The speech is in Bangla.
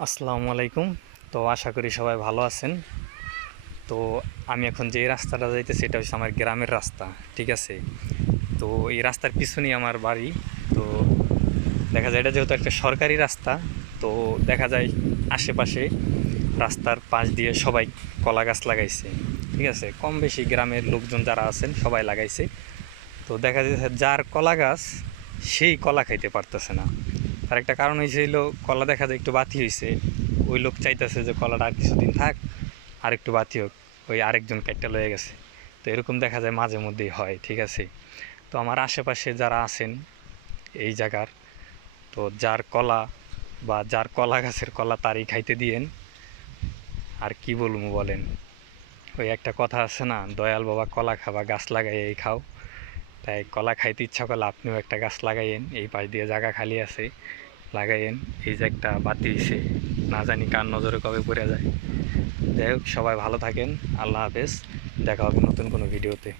আসসালামু আলাইকুম। তো আশা করি সবাই ভালো আছেন। তো আমি এখন যে রাস্তাটা যাইতেছি, এটা হচ্ছে আমার গ্রামের রাস্তা, ঠিক আছে? তো এই রাস্তার পিছনেই আমার বাড়ি। তো দেখা যায়, এটা যেহেতু একটা সরকারি রাস্তা, তো দেখা যায় আশেপাশে রাস্তার পাশ দিয়ে সবাই কলা গাছ লাগাইছে, ঠিক আছে? কম বেশি গ্রামের লোকজন যারা আছেন, সবাই লাগাইছে। তো দেখা যাচ্ছে যার কলা গাছ সেই কলা খাইতে পারতেছে না। তার একটা কারণ হয়েছিল কলা দেখা যায় একটু বাতি হয়েছে ওই লোক চাইতেছে যে কলাটা আর কিছুদিন থাক আর একটু বাতি হোক, ওই আরেকজন কাইটটা লয়ে গেছে। তো এরকম দেখা যায় মাঝে মধ্যেই হয়, ঠিক আছে? তো আমার আশেপাশে যারা আছেন এই জায়গার, তো যার কলা বা যার কলা গাছের কলা তারই খাইতে দিয়েন। আর কি বলব বলেন? ওই একটা কথা আছে না, দয়াল বাবা কলা খাবা, গাছ লাগাই এই খাও। তাই কলা খাইতে ইচ্ছা করলে আপনিও একটা গাছ লাগাইয়েন, এই পাশ দিয়ে জায়গা খালি আছে, লাগাইয়েন, এই যে একটা বাতি দিছে, না জানি কার নজরে কবে পড়ে যায়। যাই হোক, সবাই ভালো থাকেন, আল্লাহ হাফেজ, দেখা হবে নতুন কোনো ভিডিওতে।